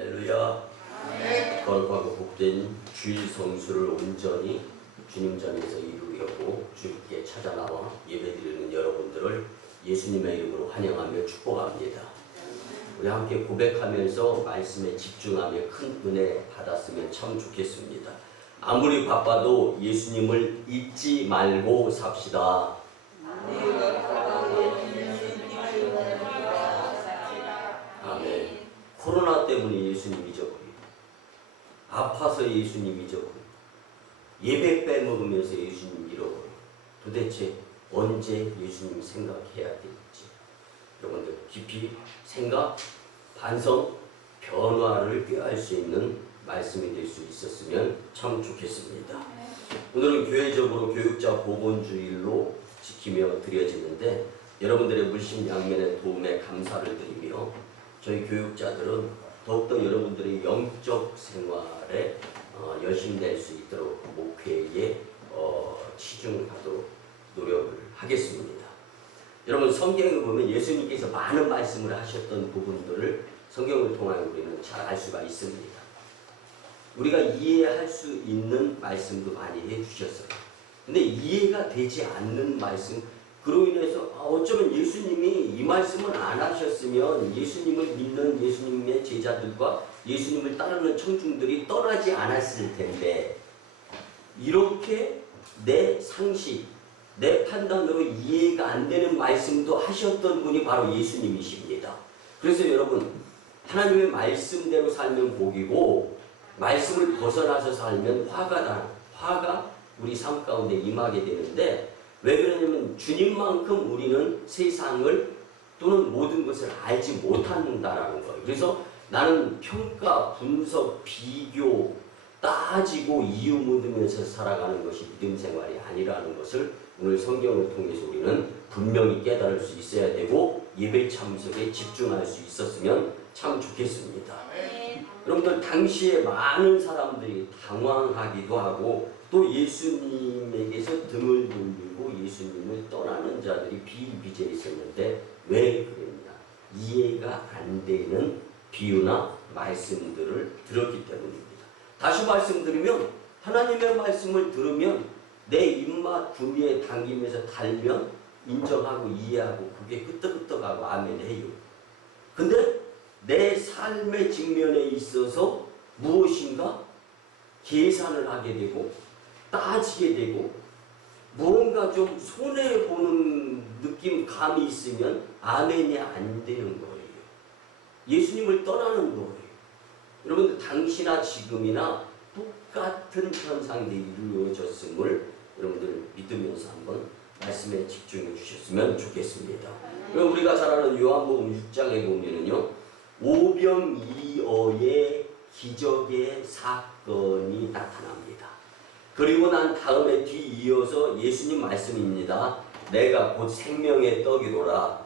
할렐루야. 네. 거룩하고 복된 주일 성수를 온전히 주님 전에서 이루려고 주님께 찾아 나와 예배드리는 여러분들을 예수님의 이름으로 환영하며 축복합니다. 우리 함께 고백하면서 말씀에 집중하며 큰 은혜 받았으면 참 좋겠습니다. 아무리 바빠도 예수님을 잊지 말고 삽시다. 아멘. 코로나 때문에 예수님 잊어버리고, 아파서 예수님 잊어버리고, 예배 빼먹으면서 예수님 잃어버리고, 도대체 언제 예수님 생각해야 될지 여러분들 깊이 생각, 반성, 변화를 꾀할 수 있는 말씀이 될 수 있었으면 참 좋겠습니다. 오늘은 교회적으로 교육자 보건주일로 지키며 드려지는데 여러분들의 물심양면의 도움에 감사를 드리며 저희 교육자들은 더욱더 여러분들의 영적 생활에 열심히 낼 수 있도록 목회에 치중하도록 노력을 하겠습니다. 여러분 성경을 보면 예수님께서 많은 말씀을 하셨던 부분들을 성경을 통하여 우리는 잘 알 수가 있습니다. 우리가 이해할 수 있는 말씀도 많이 해주셨어요. 근데 이해가 되지 않는 말씀, 그로 인해서 어쩌면 예수님이 이 말씀을 안 하셨으면 예수님을 믿는 예수님의 제자들과 예수님을 따르는 청중들이 떠나지 않았을 텐데, 이렇게 내 상식, 내 판단으로 이해가 안 되는 말씀도 하셨던 분이 바로 예수님이십니다. 그래서 여러분, 하나님의 말씀대로 살면 복이고 말씀을 벗어나서 살면 화가 우리 삶 가운데 임하게 되는데, 왜 그러냐면 주님만큼 우리는 세상을 또는 모든 것을 알지 못한다라는 거예요. 그래서 나는 평가, 분석, 비교, 따지고 이유 묻으면서 살아가는 것이 믿음 생활이 아니라는 것을 오늘 성경을 통해서 우리는 분명히 깨달을 수 있어야 되고 예배 참석에 집중할 수 있었으면 참 좋겠습니다. 여러분들 당시에 많은 사람들이 당황하기도 하고 또 예수님에게서 등을 돌리고 예수님을 떠나는 자들이 비일비재해 있었는데 왜 그랬냐? 이해가 안 되는 비유나 말씀들을 들었기 때문입니다. 다시 말씀드리면 하나님의 말씀을 들으면 내 입맛 구미에 당기면서 달면 인정하고 이해하고 그게 끄떡끄떡하고 아멘 해요. 근데 내 삶의 직면에 있어서 무엇인가 계산을 하게 되고 따지게 되고 무언가 좀 손해보는 느낌, 감이 있으면 아멘이 안 되는 거예요. 예수님을 떠나는 거예요. 여러분들 당시나 지금이나 똑같은 현상들이 이루어졌음을 여러분들 믿으면서 한번 말씀에 집중해 주셨으면 좋겠습니다. 우리가 잘 아는 요한복음 6장에 보면은요, 오병이어의 기적의 사건이 나타납니다. 그리고 난 다음에 뒤이어서 예수님 말씀입니다. 내가 곧 생명의 떡이로라.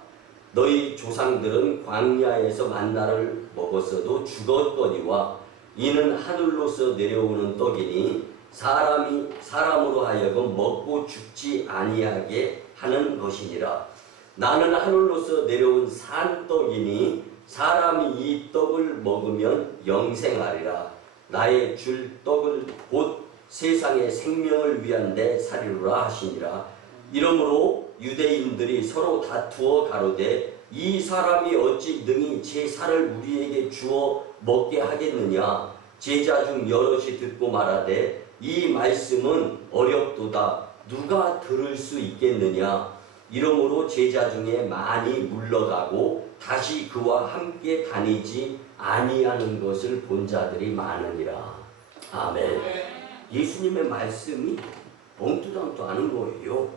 너희 조상들은 광야에서 만나를 먹었어도 죽었거니와 이는 하늘로서 내려오는 떡이니 사람으로 하여금 먹고 죽지 아니하게 하는 것이니라. 나는 하늘로서 내려온 산떡이니 사람이 이 떡을 먹으면 영생하리라. 나의 줄 떡을 곧 세상의 생명을 위한 내 살이로라 하시니라. 이러므로 유대인들이 서로 다투어 가로되 이 사람이 어찌 능히 제 살을 우리에게 주어 먹게 하겠느냐. 제자 중 여럿이 듣고 말하되 이 말씀은 어렵도다. 누가 들을 수 있겠느냐. 이러므로 제자 중에 많이 물러가고 다시 그와 함께 다니지 아니하는 것을 본 자들이 많으니라. 아멘. 예수님의 말씀이 엉뚱도 않은 거예요.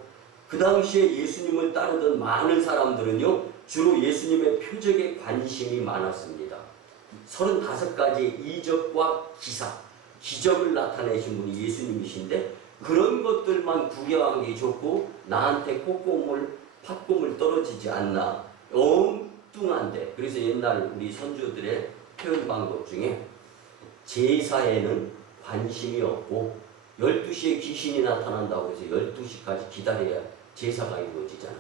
그 당시에 예수님을 따르던 많은 사람들은요, 주로 예수님의 표적에 관심이 많았습니다. 35가지의 이적과 기적을 나타내신 분이 예수님이신데 그런 것들만 구경하기 좋고 나한테 팥고물 떨어지지 않나. 엉뚱한데. 그래서 옛날 우리 선조들의 표현 방법 중에 제사에는 관심이 없고 12시에 귀신이 나타난다고 해서 12시까지 기다려야 제사가 이루어지잖아.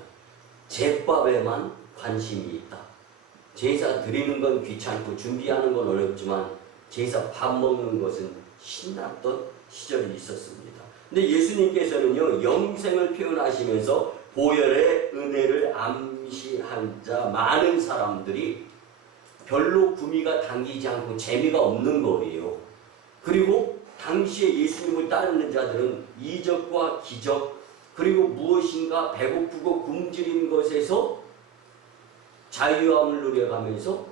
제밥에만 관심이 있다. 제사 드리는 건 귀찮고 준비하는 건 어렵지만 제사 밥 먹는 것은 신났던 시절이 있었습니다. 근데 예수님께서는요, 영생을 표현하시면서 보혈의 은혜를 암시한 자 많은 사람들이 별로 구미가 당기지 않고 재미가 없는 거예요. 그리고 당시에 예수님을 따르는 자들은 이적과 기적, 그리고 무엇인가 배고프고 굶주린 것에서 자유함을 누려가면서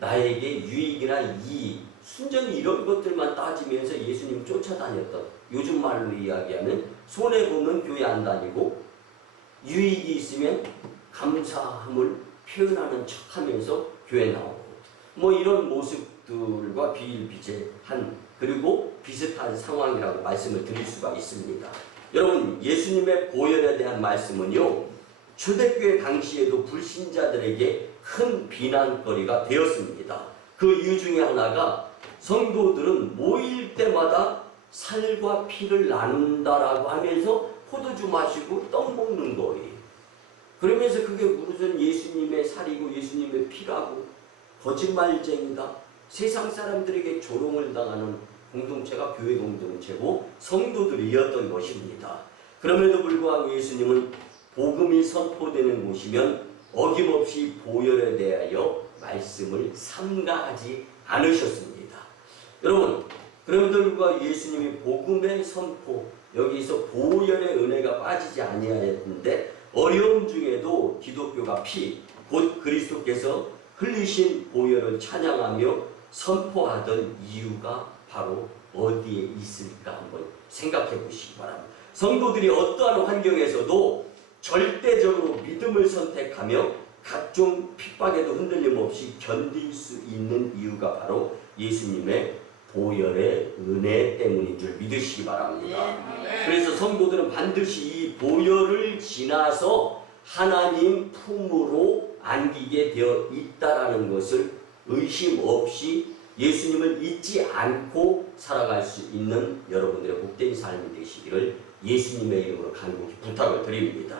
나에게 유익이나 이익, 순전히 이런 것들만 따지면서 예수님 쫓아다녔던, 요즘 말로 이야기하면 손해보면 교회 안 다니고 유익이 있으면 감사함을 표현하는 척하면서 교회 나오고, 뭐 이런 모습들과 비일비재한, 그리고 비슷한 상황이라고 말씀을 드릴 수가 있습니다. 여러분, 예수님의 보혈에 대한 말씀은요, 초대교회 당시에도 불신자들에게 큰 비난거리가 되었습니다. 그 이유 중에 하나가 성도들은 모일 때마다 살과 피를 나눈다라고 하면서 포도주 마시고 떡 먹는 거예요. 그러면서 그게 무슨 예수님의 살이고 예수님의 피라고, 거짓말쟁이다. 세상 사람들에게 조롱을 당하는 공동체가 교회 공동체고 성도들이었던 것입니다. 그럼에도 불구하고 예수님은 복음이 선포되는 곳이면 어김없이 보혈에 대하여 말씀을 삼가하지 않으셨습니다. 여러분, 그럼에도 불구하고 예수님이 복음의 선포, 여기서 보혈의 은혜가 빠지지 아니하였는데, 어려움 중에도 기독교가 피, 곧 그리스도께서 흘리신 보혈을 찬양하며 선포하던 이유가 바로 어디에 있을까 한번 생각해 보시기 바랍니다. 성도들이 어떠한 환경에서도 절대적으로 믿음을 선택하며 각종 핍박에도 흔들림 없이 견딜 수 있는 이유가 바로 예수님의 보혈의 은혜 때문인 줄 믿으시기 바랍니다. 그래서 성도들은 반드시 이 보혈을 지나서 하나님 품으로 안기게 되어 있다라는 것을 의심 없이 예수님을 잊지 않고 살아갈 수 있는 여러분들의 복된 삶이 되시기를 예수님의 이름으로 간곡히 부탁을 드립니다.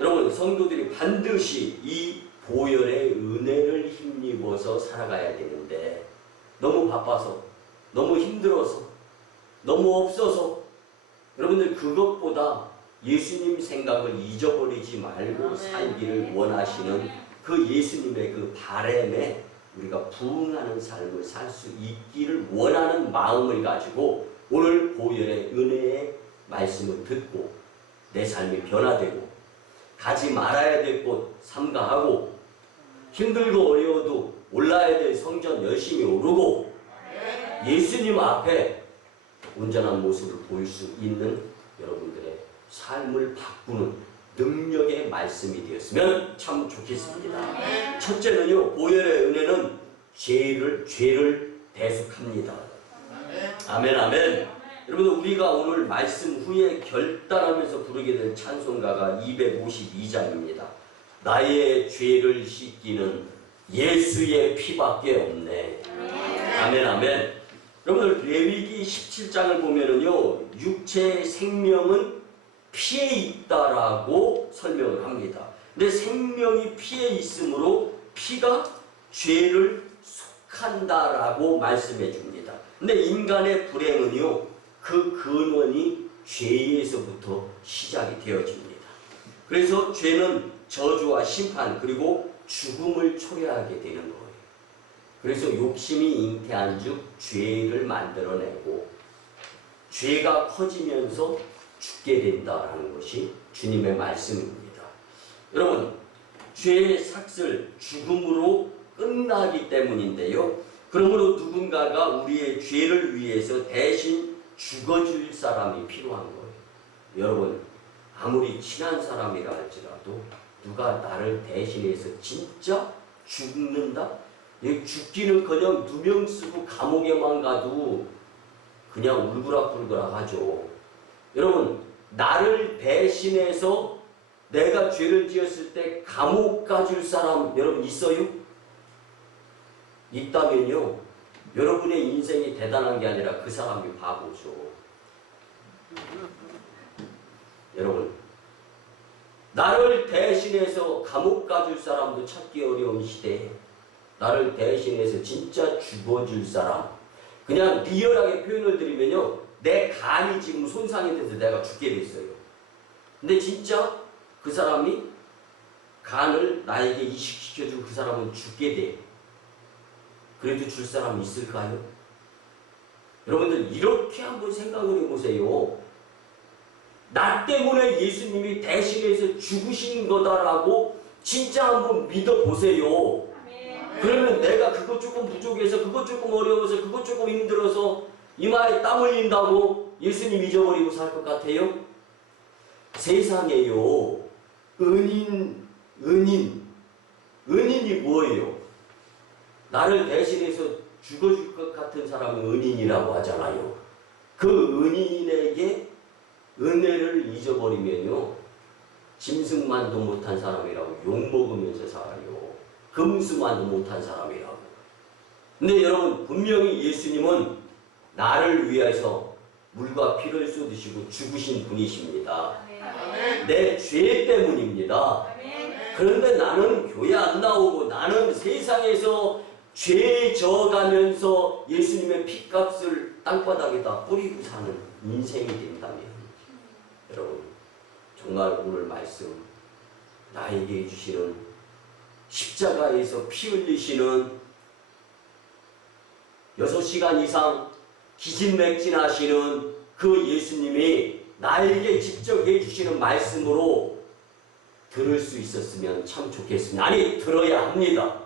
여러분, 성도들이 반드시 이 보혈의 은혜를 힘입어서 살아가야 되는데, 너무 바빠서, 너무 힘들어서, 너무 없어서, 여러분들 그것보다 예수님 생각을 잊어버리지 말고 살기를 원하시는 그 예수님의 그 바람에 우리가 부응하는 삶을 살 수 있기를 원하는 마음을 가지고 오늘 보혈의 은혜의 말씀을 듣고 내 삶이 변화되고 가지 말아야 될 곳 삼가하고 힘들고 어려워도 올라야 될 성전 열심히 오르고 예수님 앞에 온전한 모습을 보일 수 있는 여러분들의 삶을 바꾸는 능력의 말씀이 되었으면 참 좋겠습니다. 첫째는요, 보혈의 은혜는 죄를 대속합니다. 아멘, 아멘. 여러분, 우리가 오늘 말씀 후에 결단하면서 부르게 될 찬송가가 252장입니다. 나의 죄를 씻기는 예수의 피밖에 없네. 아멘, 아멘. 여러분들, 레위기 17장을 보면은요, 육체의 생명은 피에 있다라고 설명을 합니다. 근데 생명이 피에 있으므로 피가 죄를 속한다라고 말씀해 줍니다. 근데 인간의 불행은요, 그 근원이 죄에서부터 시작이 되어집니다. 그래서 죄는 저주와 심판 그리고 죽음을 초래하게 되는 거예요. 그래서 욕심이 잉태한 즉 죄를 만들어내고 죄가 커지면서 죽게 된다라는 것이 주님의 말씀입니다. 여러분, 죄의 삭슬, 죽음으로 끝나기 때문인데요. 그러므로 누군가가 우리의 죄를 위해서 대신 죽어줄 사람이 필요한 거예요. 여러분, 아무리 친한 사람이라 할지라도 누가 나를 대신해서 진짜 죽는다? 죽기는커녕 누명 쓰고 감옥에만 가도 그냥 울그락불그락 하죠. 여러분, 나를 대신해서 내가 죄를 지었을 때 감옥 가줄 사람 여러분 있어요? 있다면요, 여러분의 인생이 대단한 게 아니라 그 사람이 바보죠. 여러분, 나를 대신해서 감옥 가줄 사람도 찾기 어려운 시대에 나를 대신해서 진짜 죽어줄 사람. 그냥 리얼하게 표현을 드리면요, 내 간이 지금 손상이 돼서 내가 죽게 됐어요. 근데 진짜 그 사람이 간을 나에게 이식시켜주고 그 사람은 죽게 돼. 그래도 줄 사람이 있을까요? 여러분들 이렇게 한번 생각을 해보세요. 나 때문에 예수님이 대신해서 죽으신 거다라고 진짜 한번 믿어보세요. 그러면 내가 그것 조금 부족해서, 그것 조금 어려워서, 그것 조금 힘들어서 이마에 땀 흘린다고 예수님 잊어버리고 살 것 같아요? 세상에요, 은인이 뭐예요? 나를 대신해서 죽어줄 것 같은 사람은 은인이라고 하잖아요. 그 은인에게 은혜를 잊어버리면요, 짐승만도 못한 사람이라고 욕먹으면서 살아요. 금수만도 못한 사람이라고. 근데 여러분, 분명히 예수님은 나를 위해서 물과 피를 쏟으시고 죽으신 분이십니다. 내 죄 때문입니다. 그런데 나는 교회 안 나오고 나는 세상에서 죄에 져가면서 예수님의 피값을 땅바닥에다 뿌리고 사는 인생이 된다면, 여러분, 정말 오늘 말씀 나에게 해주시는, 십자가에서 피 흘리시는 6시간 이상 기진맥진하시는 그 예수님이 나에게 직접 해주시는 말씀으로 들을 수 있었으면 참 좋겠습니다. 아니, 들어야 합니다.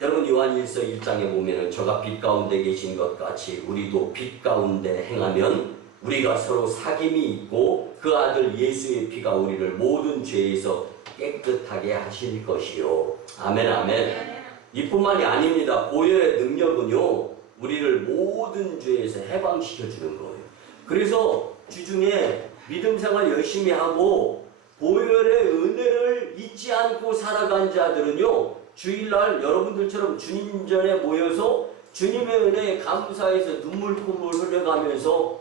여러분, 요한일서 1장에 보면 저가 빛 가운데 계신 것 같이 우리도 빛 가운데 행하면 우리가 서로 사귐이 있고 그 아들 예수의 피가 우리를 모든 죄에서 깨끗하게 하실 것이요. 아멘, 아멘. 이뿐만이 아닙니다. 보혈의 능력은요, 우리를 모든 죄에서 해방시켜주는 거예요. 그래서 주중에 믿음 생활 열심히 하고 보혈의 은혜를 잊지 않고 살아간 자들은요, 주일날 여러분들처럼 주님 전에 모여서 주님의 은혜에 감사해서 눈물 콧물 흘려가면서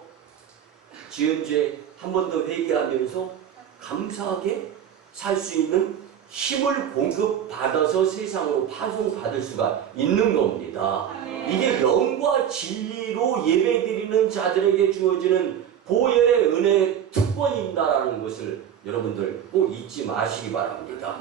지은 죄 한 번 더 회개하면서 감사하게 살 수 있는 힘을 공급받아서 세상으로 파송받을 수가 있는 겁니다. 이게 영과 진리로 예배드리는 자들에게 주어지는 보혈의 은혜의 특권입니다라는 것을 여러분들 꼭 잊지 마시기 바랍니다.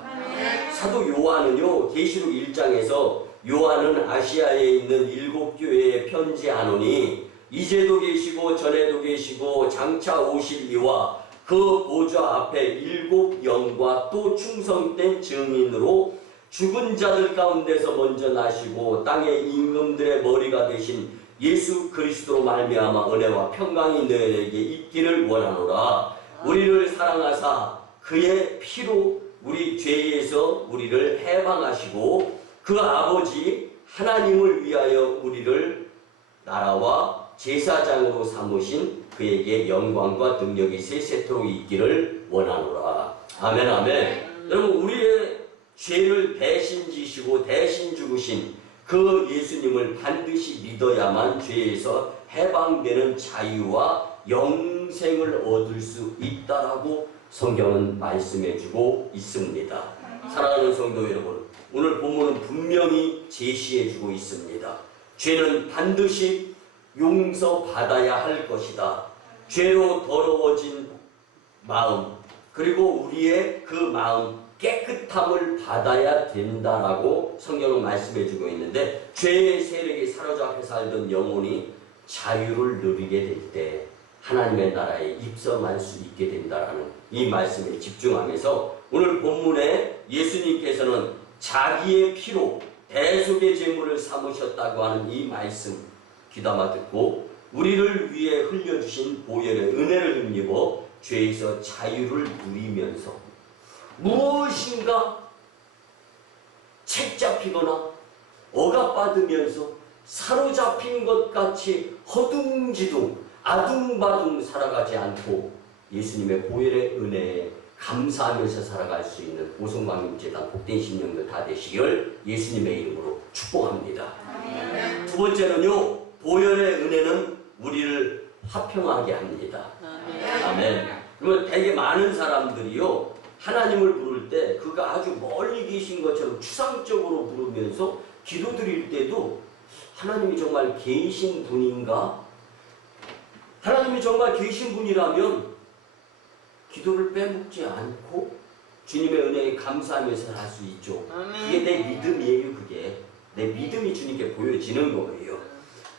사도 요한은요, 계시록 1장에서 요한은 아시아에 있는 7교회에 편지하노니 이제도 계시고 전에도 계시고 장차 오실 이와 그 보좌 앞에 7 영과 또 충성된 증인으로 죽은 자들 가운데서 먼저 나시고 땅의 임금들의 머리가 되신 예수 그리스도로 말미암아 은혜와 평강이 너희에게 있기를 원하노라. 우리를 사랑하사 그의 피로 우리 죄에서 우리를 해방하시고 그 아버지 하나님을 위하여 우리를 나라와 제사장으로 삼으신 그에게 영광과 능력이 세세토록 있기를 원하노라. 아멘, 아멘. 여러분, 우리의 죄를 대신 지시고 대신 죽으신 그 예수님을 반드시 믿어야만 죄에서 해방되는 자유와 영생을 얻을 수 있다라고 성경은 말씀해주고 있습니다. 사랑하는 성도 여러분, 오늘 본문은 분명히 제시해주고 있습니다. 죄는 반드시 용서받아야 할 것이다. 죄로 더러워진 마음, 그리고 우리의 그 마음 깨끗함을 받아야 된다라고 성경은 말씀해주고 있는데, 죄의 세력에 사로잡혀 살던 영혼이 자유를 누리게 될 때 하나님의 나라에 입성할 수 있게 된다라는 이 말씀에 집중하면서 오늘 본문에 예수님께서는 자기의 피로 대속의 제물을 삼으셨다고 하는 이 말씀 귀담아 듣고 우리를 위해 흘려주신 보혈의 은혜를 힘입어 죄에서 자유를 누리면서 무엇인가 책잡히거나 억압받으면서 사로잡힌 것 같이 허둥지둥 아둥바둥 살아가지 않고 예수님의 보혈의 은혜에 감사하면서 살아갈 수 있는 오송광림재단 복된 심령들 다 되시길 예수님의 이름으로 축복합니다. 아멘. 두 번째는요, 보혈의 은혜는 우리를 화평하게 합니다. 아멘. 그러면 되게 많은 사람들이요, 하나님을 부를 부를 때 그가 아주 멀리 계신 것처럼 추상적으로 부르면서 기도드릴 때도 하나님이 정말 계신 분인가? 하나님이 정말 계신 분이라면 기도를 빼먹지 않고 주님의 은혜에 감사하면서 할 수 있죠. 그게 내 믿음이에요. 그게 내 믿음이 주님께 보여지는 거예요.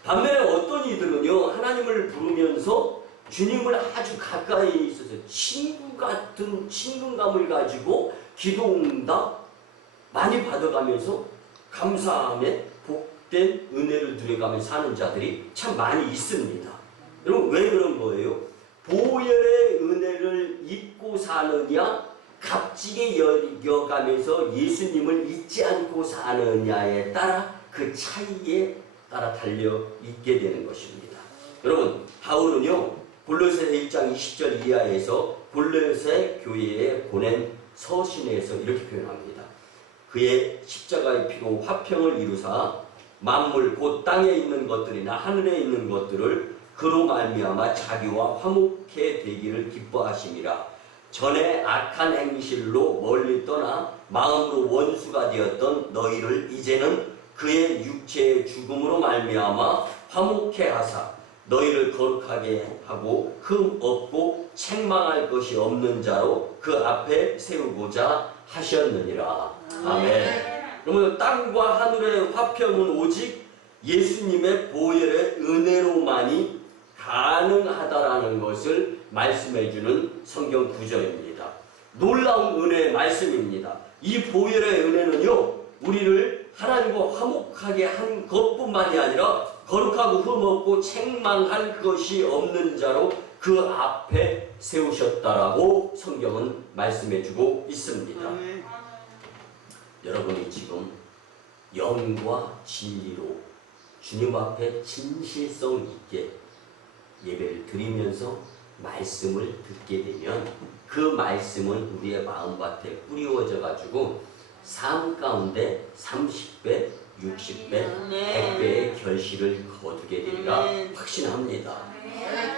반면에 어떤 이들은요, 하나님을 부르면서 주님을 아주 가까이 있어서 친구 같은 친근감을 가지고 기도응답 많이 받아가면서 감사함에 복된 은혜를 누려가면서 사는 자들이 참 많이 있습니다. 여러분, 왜 그런 거예요? 보혈의 은혜를 잊고 사느냐, 값지게 여겨가면서 예수님을 잊지 않고 사느냐에 따라 그 차이에 따라 달려 있게 되는 것입니다. 여러분, 바울은요, 골로새 1장 20절 이하에서 골로새 교회에 보낸 서신에서 이렇게 표현합니다. 그의 십자가의 피로 화평을 이루사 만물 곧 땅에 있는 것들이나 하늘에 있는 것들을 그로 말미암아 자기와 화목해 되기를 기뻐하심이라. 전에 악한 행실로 멀리 떠나 마음으로 원수가 되었던 너희를 이제는 그의 육체의 죽음으로 말미암아 화목해 하사 너희를 거룩하게 하고 흠 없고 책망할 것이 없는 자로 그 앞에 세우고자 하셨느니라. 아멘. 그러면 땅과 하늘의 화평은 오직 예수님의 보혈의 은혜로만이 가능하다라는 것을 말씀해주는 성경 구절입니다. 놀라운 은혜의 말씀입니다. 이 보혈의 은혜는요, 우리를 하나님과 화목하게 한 것뿐만이 아니라 거룩하고 흠없고 책망할 것이 없는 자로 그 앞에 세우셨다라고 성경은 말씀해주고 있습니다. 여러분이 지금 영과 진리로 주님 앞에 진실성 있게 예배를 드리면서 말씀을 듣게 되면 그 말씀은 우리의 마음밭에 뿌리워져 가지고 삶 가운데 30배, 60배, 100배의 결실을 거두게 되리라 확신합니다.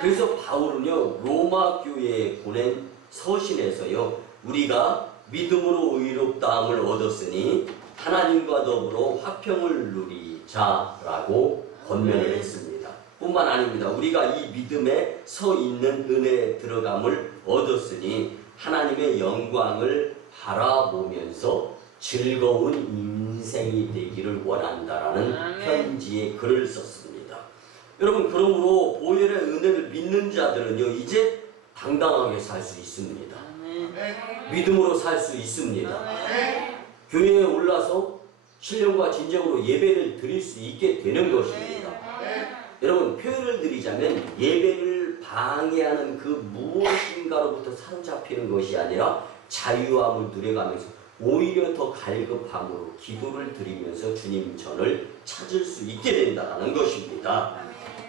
그래서 바울은요, 로마 교회에 보낸 서신에서요, 우리가 믿음으로 의롭다함을 얻었으니 하나님과 더불어 화평을 누리자라고 권면을 했습니다. 뿐만 아닙니다. 우리가 이 믿음에 서 있는 은혜에 들어감을 얻었으니 하나님의 영광을 바라보면서 즐거운 인생이 되기를 원한다라는 편지에 글을 썼습니다. 여러분, 그러므로 보혈의 은혜를 믿는 자들은요, 이제 당당하게 살 수 있습니다. 믿음으로 살 수 있습니다. 교회에 올라서 신령과 진정으로 예배를 드릴 수 있게 되는 것입니다. 여러분, 표현을 드리자면 예배를 방해하는 그 무엇인가로부터 사로잡히는 것이 아니라 자유함을 누려가면서 오히려 더 갈급함으로 기도를 드리면서 주님 전을 찾을 수 있게 된다는 것입니다.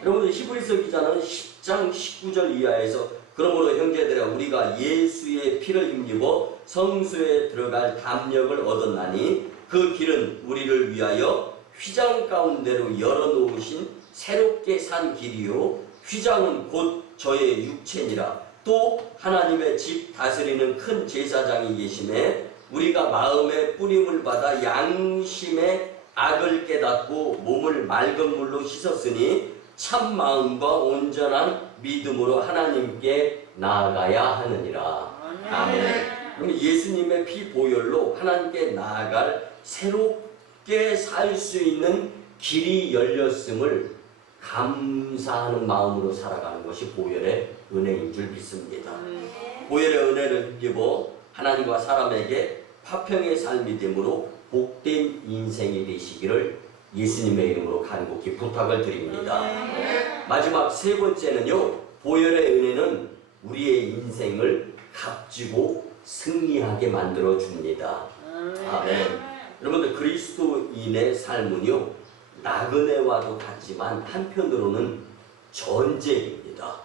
여러분들, 히브리서 기자는 10장 19절 이하에서 그러므로 형제들아 우리가 예수의 피를 힘입어 성소에 들어갈 담력을 얻었나니 그 길은 우리를 위하여 휘장 가운데로 열어놓으신 새롭게 산 길이요 휘장은 곧 저의 육체니라. 또 하나님의 집 다스리는 큰 제사장이 계심에 우리가 마음의 뿌림을 받아 양심의 악을 깨닫고 몸을 맑은 물로 씻었으니 참 마음과 온전한 믿음으로 하나님께 나아가야 하느니라. 아멘. 그럼 예수님의 피 보혈로 하나님께 나아갈 새롭게 살 수 있는 길이 열렸음을 감사하는 마음으로 살아가는 것이 보혈의 은혜인 줄 믿습니다. 보혈의 은혜를 입어 하나님과 사람에게 화평의 삶이 되므로 복된 인생이 되시기를 예수님의 이름으로 간곡히 부탁을 드립니다. 마지막 세 번째는요, 보혈의 은혜는 우리의 인생을 값지고 승리하게 만들어 줍니다. 아멘. 여러분들, 그리스도인의 삶은요, 나그네와도 같지만 한편으로는 전쟁입니다.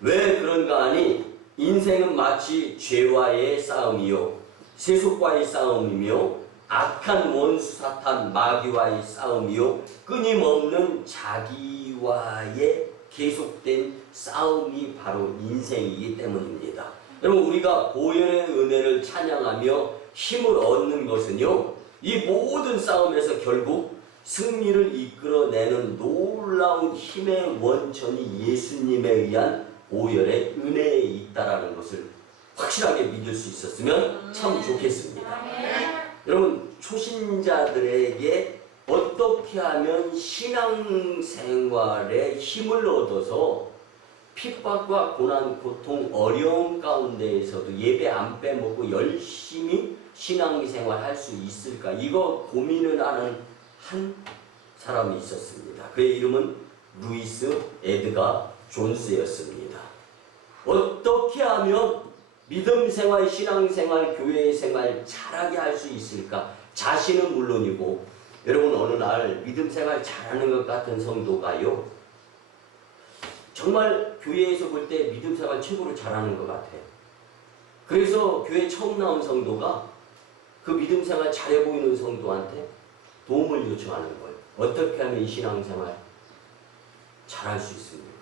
왜 그런가 하니 인생은 마치 죄와의 싸움이요 세속과의 싸움이며 악한 원수 사탄 마귀와의 싸움이요 끊임없는 자기와의 계속된 싸움이 바로 인생이기 때문입니다. 여러분, 우리가 보혈의 은혜를 찬양하며 힘을 얻는 것은요, 이 모든 싸움에서 결국 승리를 이끌어내는 놀라운 힘의 원천이 예수님에 의한 보혈의 은혜에 있다라는 것을 확실하게 믿을 수 있었으면 참 좋겠습니다. 여러분, 초신자들에게 어떻게 하면 신앙생활에 힘을 얻어서 핍박과 고난, 고통, 어려움 가운데에서도 예배 안 빼먹고 열심히 신앙생활 할 수 있을까? 이거 고민을 하는 한 사람이 있었습니다. 그의 이름은 루이스 에드가 존스였습니다. 어떻게 하면 믿음 생활, 신앙 생활, 교회 생활 잘하게 할 수 있을까? 자신은 물론이고, 여러분 어느 날 믿음 생활 잘하는 것 같은 성도가요, 정말 교회에서 볼 때 믿음 생활 최고로 잘하는 것 같아요. 그래서 교회 처음 나온 성도가 그 믿음 생활 잘해 보이는 성도한테 도움을 요청하는 거예요. 어떻게 하면 이 신앙생활 잘할 수 있습니까?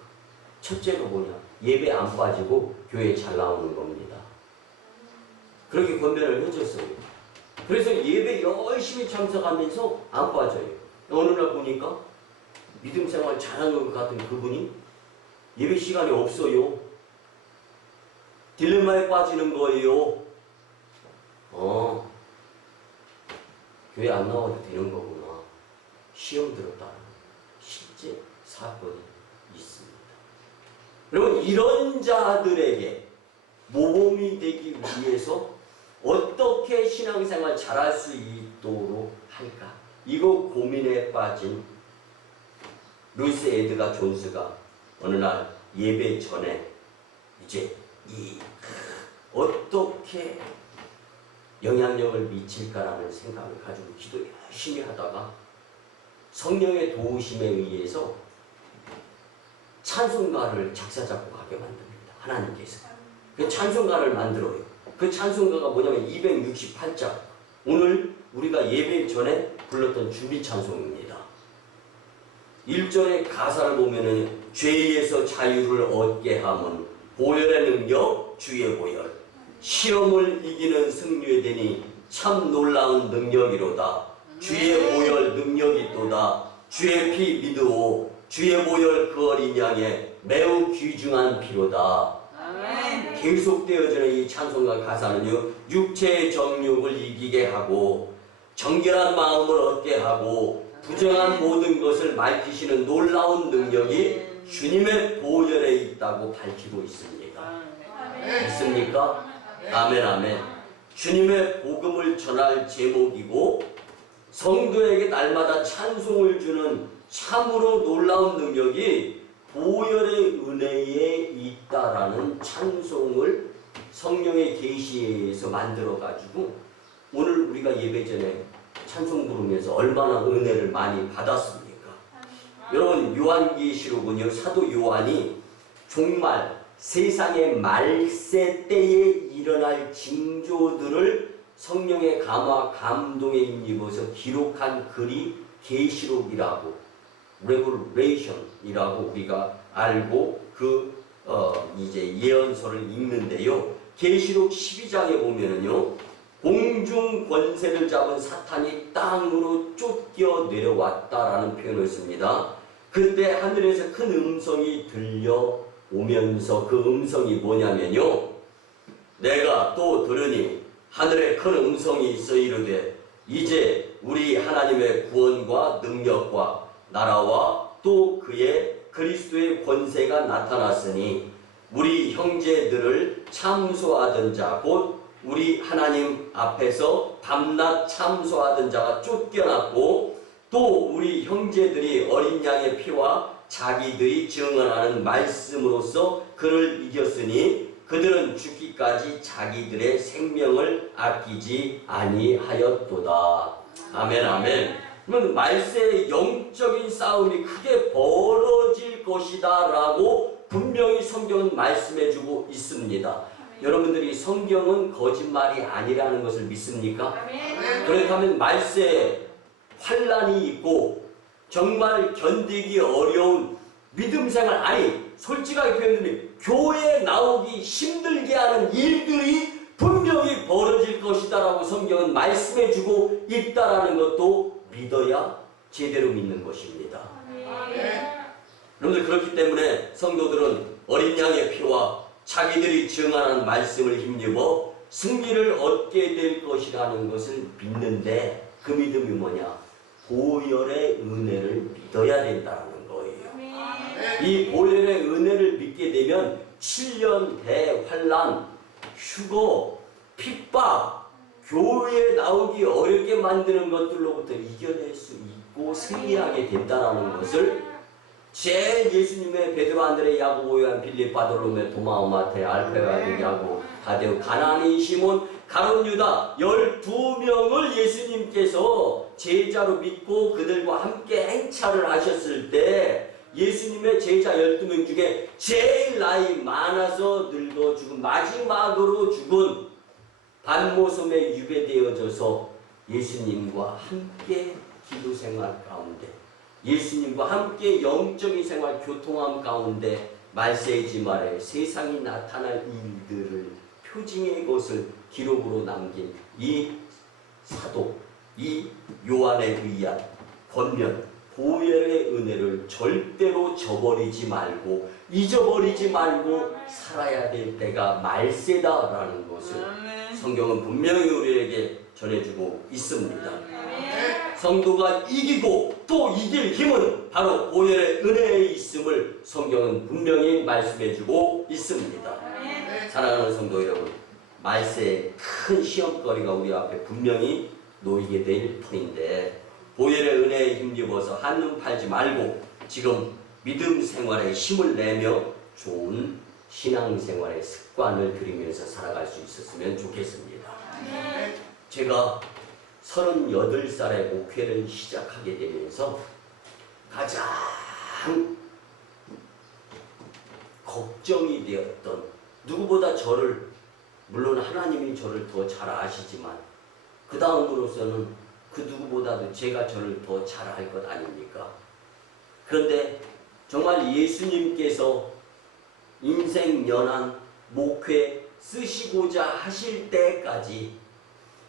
첫째가 뭐냐? 예배 안 빠지고 교회에 잘 나오는 겁니다. 그렇게 권면을 해줬어요. 그래서 예배 열심히 참석하면서 안 빠져요. 어느 날 보니까 믿음 생활 잘하는 것 같은 그분이 예배 시간이 없어요. 딜레마에 빠지는 거예요. 교회 안 나와도 되는 거구나. 시험 들었다는 실제 사건이 있습니다. 여러분, 이런 자들에게 모범이 되기 위해서 어떻게 신앙생활 잘할 수 있도록 할까? 이거 고민에 빠진 루이스 에드가 존스가 어느 날 예배 전에 이제 어떻게 영향력을 미칠까라는 생각을 가지고 기도 열심히 하다가 성령의 도우심에 의해서 찬송가를 작사 작곡하게 만듭니다. 하나님께서. 그 찬송가를 만들어요. 그 찬송가가 뭐냐면 268장. 오늘 우리가 예배 전에 불렀던 준비 찬송입니다. 1절의 가사를 보면은 죄에서 자유를 얻게 함은 보혈의 능력 주의 보혈, 시험을 이기는 승리에 되니 참 놀라운 능력이로다. 주의 보혈 능력이 또다. 주의 피 믿으오. 주의 보혈 그 어린 양의 매우 귀중한 피로다. 아멘. 계속되어지는 이 찬송가 가사는요, 육체의 정욕을 이기게 하고 정결한 마음을 얻게 하고 부정한 모든 것을 밝히시는 놀라운 능력이 주님의 보혈에 있다고 밝히고 있습니다. 있습니까? 아멘, 아멘. 주님의 복음을 전할 제목이고 성도에게 날마다 찬송을 주는 참으로 놀라운 능력이 보혈의 은혜에 있다라는 찬송을 성령의 계시에서 만들어가지고 오늘 우리가 예배전에 찬송 부르면서 얼마나 은혜를 많이 받았습니까? 여러분, 요한계시록은요, 사도 요한이 종말 세상의 말세 때에 일어날 징조들을 성령의 감화 감동에 힘입어서 기록한 글이 계시록이라고, 레버레이션이라고 우리가 알고 이제 예언서를 읽는데요. 계시록 12장에 보면은요, 공중 권세를 잡은 사탄이 땅으로 쫓겨 내려왔다라는 표현을 씁니다. 그때 하늘에서 큰 음성이 들려오면서 그 음성이 뭐냐면요, 내가 또 들으니 하늘에 큰 음성이 있어 이르되 이제 우리 하나님의 구원과 능력과 나라와 또 그의 그리스도의 권세가 나타났으니 우리 형제들을 참소하던 자 곧 우리 하나님 앞에서 밤낮 참소하던 자가 쫓겨났고 또 우리 형제들이 어린 양의 피와 자기들이 증언하는 말씀으로써 그를 이겼으니 그들은 죽기까지 자기들의 생명을 아끼지 아니하였도다. 아멘, 아멘. 그러면 말세의 영적인 싸움이 크게 벌어질 것이다 라고 분명히 성경은 말씀해주고 있습니다. 여러분들이 성경은 거짓말이 아니라는 것을 믿습니까? 그렇다면 말세에 환란이 있고 정말 견디기 어려운 믿음생활, 아니 솔직하게 표현드리면 교회에 나오기 힘들게 하는 일들이 분명히 벌어질 것이다라고 성경은 말씀해주고 있다라는 것도 믿어야 제대로 믿는 것입니다. 여러분들, 그렇기 때문에 성도들은 어린 양의 피와 자기들이 증언한 말씀을 힘입어 승리를 얻게 될 것이라는 것을 믿는데, 그 믿음이 뭐냐? 보혈의 은혜를 믿어야 된다는 거예요. 이 보혈의 은혜를 믿게 되면 7년 대환란, 휴거, 핍박, 교회에 나오기 어렵게 만드는 것들로부터 이겨낼 수 있고 승리하게 된다는 것을 제일 예수님의 베드로, 안드레, 야고보, 요한, 빌립, 바돌로메, 도마, 마태, 알페와 야고, 다데오, 가나니, 시몬, 가룟, 유다 12명을 예수님께서 제자로 믿고 그들과 함께 행차를 하셨을 때 예수님의 제자 12명 중에 제일 나이 많아서 늙어 죽은, 마지막으로 죽은 반모섬에 유배되어져서 예수님과 함께 기도생활 가운데, 예수님과 함께 영적인 생활 교통함 가운데 말세지 말에 세상이 나타날 일들을, 표징의 것을 기록으로 남긴 이 사도, 이 요한에 의한 권면, 보혈의 은혜를 절대로 저버리지 말고 잊어버리지 말고 살아야 될 때가 말세다라는 것을 성경은 분명히 우리에게 전해주고 있습니다. 성도가 이기고 또 이길 힘은 바로 보혈의 은혜에 있음을 성경은 분명히 말씀해주고 있습니다. 사랑하는 성도 여러분, 말세의 큰 시험거리가 우리 앞에 분명히 놓이게 될 터인데, 보혈의 은혜에 힘입어서 한눈 팔지 말고 지금 믿음 생활에 힘을 내며 좋은 신앙생활의 습관을 들이면서 살아갈 수 있었으면 좋겠습니다. 제가 38살에 목회를 시작하게 되면서 가장 걱정이 되었던, 누구보다 저를, 물론 하나님이 저를 더 잘 아시지만 그 다음으로서는 그 누구보다도 제가 저를 더 잘 알 것 아닙니까? 그런데 정말 예수님께서 인생 연한 목회 쓰시고자 하실 때까지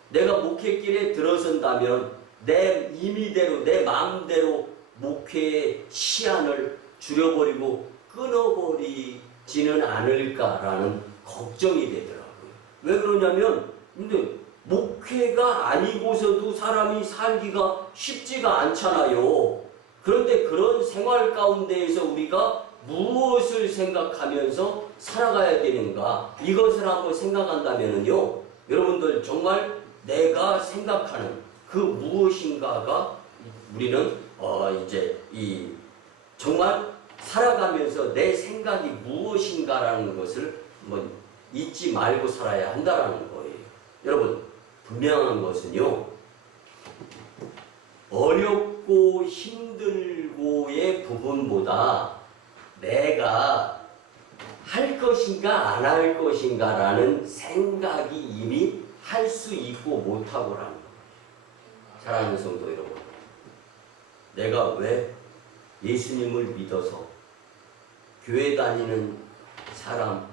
내가 목회길에 들어선다면 내 임의대로, 내 마음대로 목회의 시한을 줄여버리고 끊어버리지는 않을까라는 걱정이 되더라고요. 왜 그러냐면, 근데 목회가 아니고서도 사람이 살기가 쉽지가 않잖아요. 그런데 그런 생활 가운데에서 우리가 무엇을 생각하면서 살아가야 되는가, 이것을 한번 생각한다면요, 여러분들 정말 내가 생각하는 그 무엇인가가 우리는 이제 이 정말 살아가면서 내 생각이 무엇인가라는 것을 한번 잊지 말고 살아야 한다라는 거예요. 여러분, 분명한 것은요, 어렵고 힘들고의 부분보다 내가 할 것인가 안 할 것인가라는 생각이 이미 할 수 있고 못하고라는 거예요. 사랑하는 성도 여러분, 내가 왜 예수님을 믿어서 교회 다니는 사람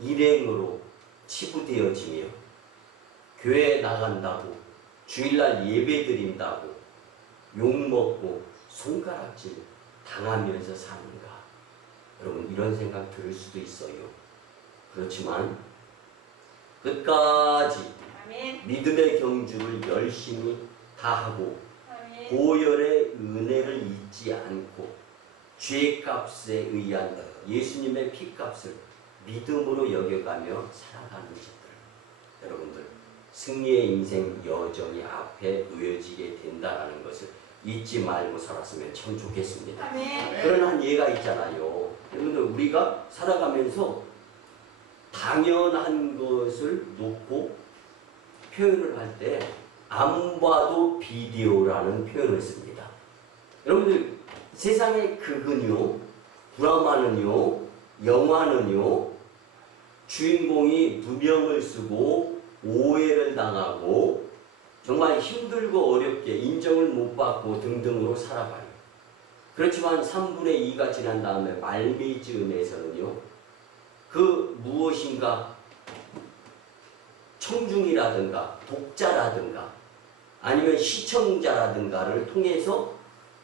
일행으로 치부되어지며 교회에 나간다고, 주일날 예배 드린다고 욕먹고 손가락질 당하면서 사는가? 여러분, 이런 생각 들을 수도 있어요. 그렇지만 끝까지 믿음의 경주를 열심히 다하고 보혈의 은혜를 잊지 않고 죄값에 의한 예수님의 피값을 믿음으로 여겨가며 살아가는 자들, 여러분들 승리의 인생 여정이 앞에 놓여지게 된다는 것을 잊지 말고 살았으면 참 좋겠습니다. 그런 한 예가 있잖아요. 여러분들, 우리가 살아가면서 당연한 것을 놓고 표현을 할 때 안 봐도 비디오라는 표현을 씁니다. 여러분들, 세상의 극은요, 드라마는요, 영화는요, 주인공이 누명을 쓰고 오해를 당하고 정말 힘들고 어렵게 인정을 못 받고 등등으로 살아가요. 그렇지만 3분의 2가 지난 다음에 말미즈음에서는요, 그 무엇인가 청중이라든가 독자라든가 아니면 시청자라든가를 통해서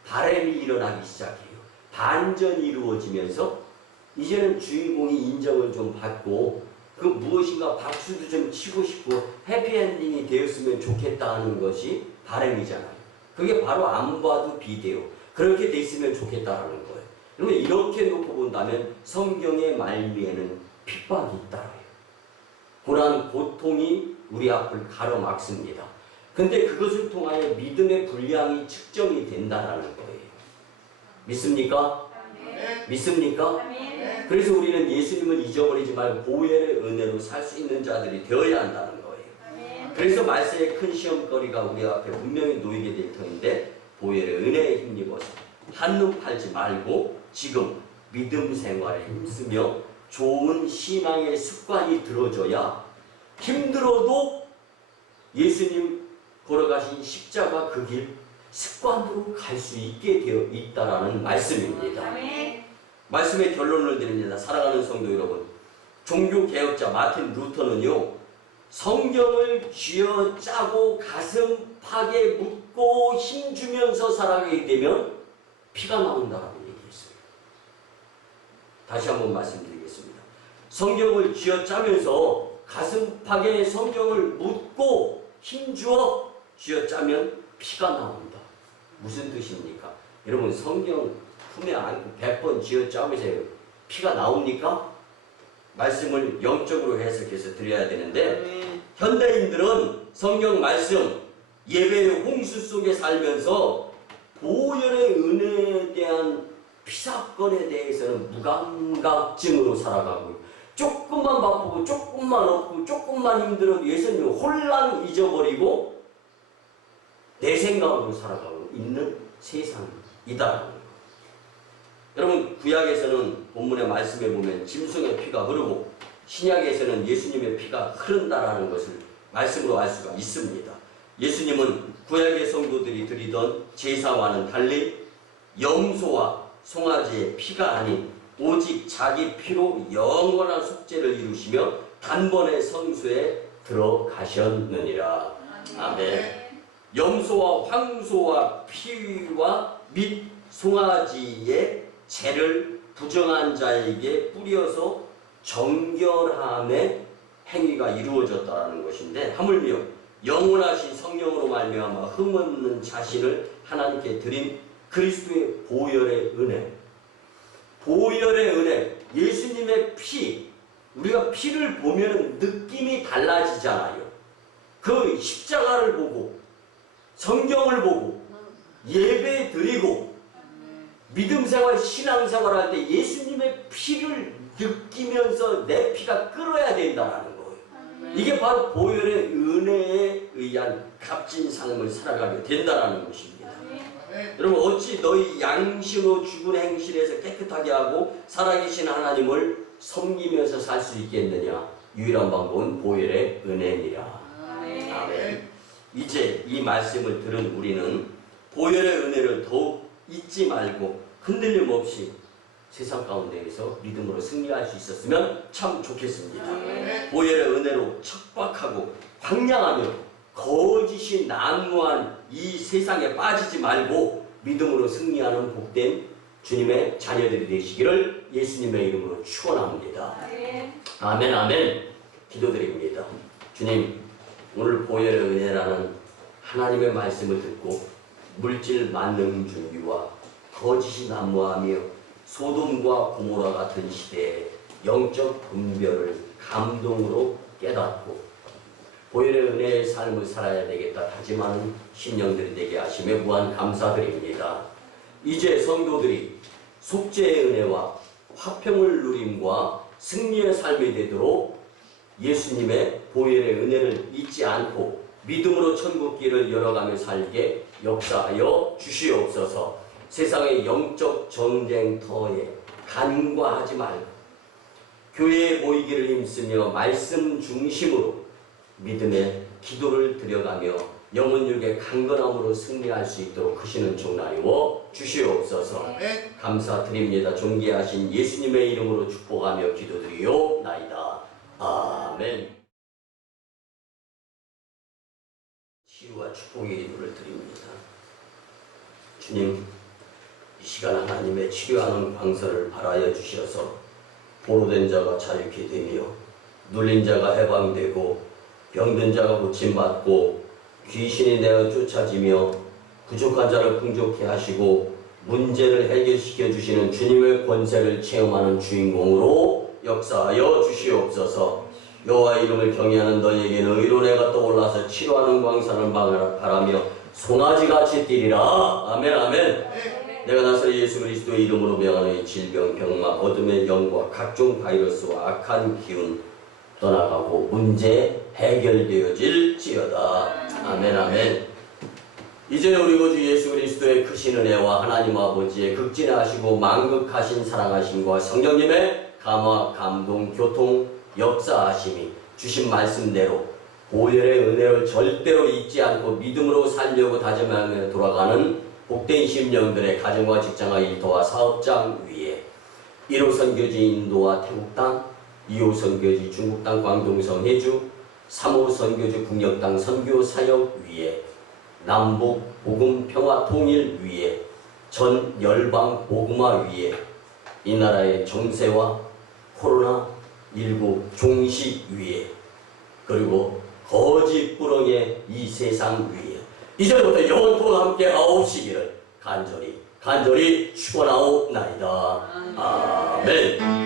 바램이 일어나기 시작해요. 반전이 이루어지면서 이제는 주인공이 인정을 좀 받고 그 무엇인가 박수도 좀 치고 싶고 해피엔딩이 되었으면 좋겠다 하는 것이 바램이잖아요. 그게 바로 안 봐도 비대요. 그렇게 돼 있으면 좋겠다라는 거예요. 그러면 이렇게 놓고 본다면 성경의 말미에는 핍박이 있다고요. 고난 고통이 우리 앞을 가로막습니다. 근데 그것을 통하여 믿음의 분량이 측정이 된다라는 거예요. 믿습니까? 믿습니까? 그래서 우리는 예수님을 잊어버리지 말고 보혈의 은혜로 살 수 있는 자들이 되어야 한다는 거예요. 그래서 말세의 큰 시험거리가 우리 앞에 분명히 놓이게 될 터인데 보혈의 은혜에 힘입어서 한눈 팔지 말고 지금 믿음 생활에 힘쓰며 좋은 신앙의 습관이 들어져야 힘들어도 예수님 걸어가신 십자가 그 길 습관으로 갈 수 있게 되어 있다라는 말씀입니다. 말씀의 결론을 드립니다. 사랑하는 성도 여러분, 종교개혁자 마틴 루터는요, 성경을 쥐어짜고 가슴팍에 묻고 힘주면서 살아가게 되면 피가 나온다라고 얘기했어요. 다시 한번 말씀드리겠습니다. 성경을 쥐어짜면서 가슴팍에 성경을 묻고 힘주어 쥐어짜면 피가 나온다. 무슨 뜻입니까? 여러분, 성경 품에 안고 100번 쥐어짜보세요. 피가 나옵니까? 말씀을 영적으로 해석해서 드려야 되는데 현대인들은 성경 말씀 예배의 홍수 속에 살면서 보혈의 은혜에 대한 피사건에 대해서는 무감각증으로 살아가고 조금만 바쁘고 조금만 없고 조금만 힘들어도 예수님을 홀랑 잊어버리고 내 생각으로 살아가고 있는 세상이다. 여러분, 구약에서는 본문의 말씀에 보면 짐승의 피가 흐르고 신약에서는 예수님의 피가 흐른다라는 것을 말씀으로 알 수가 있습니다. 예수님은 구약의 성도들이 드리던 제사와는 달리 염소와 송아지의 피가 아닌 오직 자기 피로 영원한 속죄를 이루시며 단번에 성소에 들어가셨느니라. 아멘. 염소와 황소와 피와 및 송아지의 죄를 부정한 자에게 뿌려서 정결함의 행위가 이루어졌다는 것인데 하물며 영원하신 성령으로 말미암아 흠없는 자신을 하나님께 드린 그리스도의 보혈의 은혜, 보혈의 은혜, 예수님의 피, 우리가 피를 보면 느낌이 달라지잖아요. 그 십자가를 보고 성경을 보고 예배 드리고 믿음생활, 신앙생활 할 때 예수님의 피를 느끼면서 내 피가 끓어야 된다는 거예요. 이게 바로 보혈의 은혜에 의한 값진 삶을 살아가게 된다는 것입니다. 여러분, 어찌 너희 양심으로 죽은 행실에서 깨끗하게 하고 살아계신 하나님을 섬기면서 살 수 있겠느냐? 유일한 방법은 보혈의 은혜니라. 아멘. 이제 이 말씀을 들은 우리는 보혈의 은혜를 더욱 잊지 말고 흔들림 없이 세상 가운데에서 믿음으로 승리할 수 있었으면 참 좋겠습니다. 보혈의 은혜로 척박하고 황량하며 거짓이 난무한 이 세상에 빠지지 말고 믿음으로 승리하는 복된 주님의 자녀들이 되시기를 예수님의 이름으로 축원합니다. 아멘, 아멘. 기도드립니다. 주님, 오늘 보혈의 은혜라는 하나님의 말씀을 듣고 물질 만능 준비와 거짓이 난무하며 소돔과 고모라 같은 시대에 영적 분별을 감동으로 깨닫고 보혈의 은혜의 삶을 살아야 되겠다 다짐하는 심령들이 되게 하심에 무한 감사드립니다. 이제 성도들이 속죄의 은혜와 화평을 누림과 승리의 삶이 되도록 예수님의 보혈의 은혜를 잊지 않고 믿음으로 천국길을 열어가며 살게 역사하여 주시옵소서. 세상의 영적 전쟁터에 간과하지 말고 교회에 모이기를 힘쓰며 말씀 중심으로 믿음의 기도를 드려가며 영혼육의 강건함으로 승리할 수 있도록 크시는 종나리워 주시옵소서. 감사드립니다. 존귀하신 예수님의 이름으로 축복하며 기도드리옵나이다. 아멘. 축복의 기도를 드립니다. 주님, 이 시간 하나님의 치료하는 광선을 발하여 주셔서 보로된 자가 자유케 되며 눌린 자가 해방되고 병든 자가 고침받고 귀신이 내어 쫓아지며 부족한 자를 풍족케 하시고 문제를 해결시켜 주시는 주님의 권세를 체험하는 주인공으로 역사하여 주시옵소서. 여호와 이름을 경외하는 너희에게는 의로내가 떠올라서 치료하는 광선을 바라며 송아지같이 뛰리라. 아멘 아멘. 내가 나서 예수 그리스도의 이름으로 명하는 질병, 병마, 어둠의 영과 각종 바이러스와 악한 기운 떠나가고 문제 해결되어질지어다. 아멘 아멘. 이제 우리 구주 예수 그리스도의 크신 은혜와 하나님 아버지의 극진하시고 만극하신 사랑하심과 성령님의 감화, 감동, 교통, 역사하심이 주신 말씀대로 보혈의 은혜를 절대로 잊지 않고 믿음으로 살려고 다짐하며 돌아가는 복된 심령들의 가정과 직장과 일터와 사업장 위에 1호 선교지 인도와 태국 땅, 2호 선교지 중국 땅 광동성 해주, 3호 선교지 국력 땅 선교 사역 위에 남북 복음 평화 통일 위에 전 열방 복음화 위에 이 나라의 정세와 코로나19 종식 위에 그리고 거짓 뿌렁의 이 세상 위에 이제부터 영원토록 함께 하옵시기를 간절히 축원하옵나이다. 아멘.